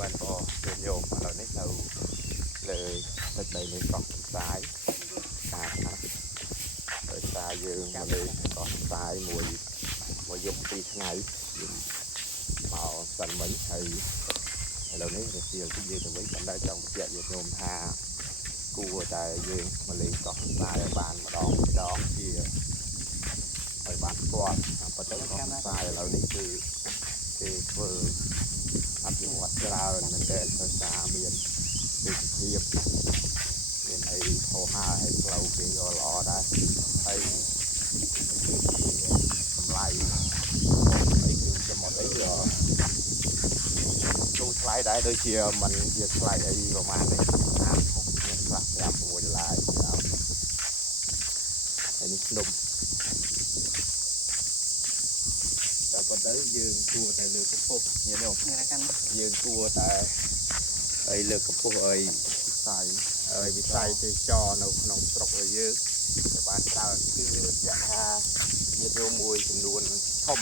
បានក៏ជាញោមឥឡូវនេះនៅលើទឹកដីនេះកោះផ្សាយការថាដោយសារយើងមកលេងកោះផ្សាយមួយយប់2ថ្ងៃយើងមកសិនមិញហើយឥឡូវនេះវាជាទីយើងទៅវិញបណ្ដៅចង់បញ្ជាក់យើងញោមថាគួរតែយើងមកលេងកោះផ្សាយឲ្យបានម្ដងជាឲ្យបានស្គាល់ប៉ុន្តែកោះផ្សាយឥឡូវនេះគឺគេធ្វើអភិវឌ្ឍច្រើនមែនទែនដោយសារមានទេសភាពមានអីហោហាឲ្យផ្លូវគេក៏ល្អដែរហើយតម្លៃអីគឺចំអត់អីក៏ទូថ្លៃដែរដូចជាมันជាថ្លៃអីប្រហែលនេះអាមុខមានខ្លះ$5-6ហើយនេះភ្នំតែប៉ុន្តែយើងគួរតែលើកកម្ពស់ញ៉ាំយើងគួរតែឲ្យលើកកម្ពស់ឲ្យវិស័យទេសចរនៅក្នុងស្រុករបស់យើងឲ្យបានច្រើនគឺជាក់ថាមានយោមួយចំនួនធំ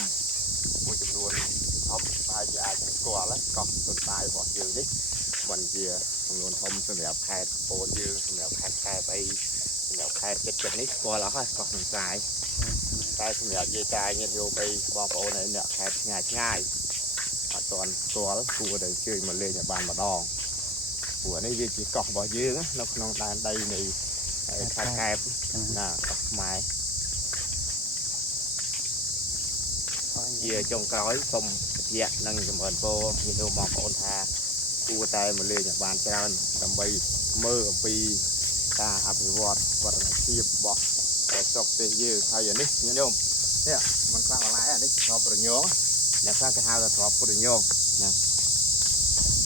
ហើយអាចស្គាល់កោះទន្សាយរបស់យើងនេះមិនជាចំនួនធំសម្រាប់ខេត្តពោធិ៍យើងសម្រាប់ខេត្តកែបអីសម្រាប់ខេត្តចិត្តនេះស្គាល់អស់ហើយកោះទន្សាយតែសម្រាប់យាយតាញាតិញោមអីបងប្អូនអ្នកខេត្តឆ្ងាយអត់ទាន់ស្គាល់គួរតែជួយមកលេងឲ្យបានម្ដងព្រោះនេះវាជាកោះរបស់យើងនៅក្នុងដែនដីនៃខេត្តកែបណាកោះខ្មែរជាចុងក្រោយសូមបញ្ជាក់និងចម្រើនពរញាតិញោមបងប្អូនថាគួរតែមកលេងឲ្យបានច្រើនដើម្បីមើលអំពីការអភិវឌ្ឍវឌ្ឍនភាពរបស់ស្រុកទេសយើងហើយនេះញាតិញោមនេះมันខ្លះបន្លែអានេះស្របរញងអ្នកខ្លះគេហៅថាស្របពុទ្ធរញងណា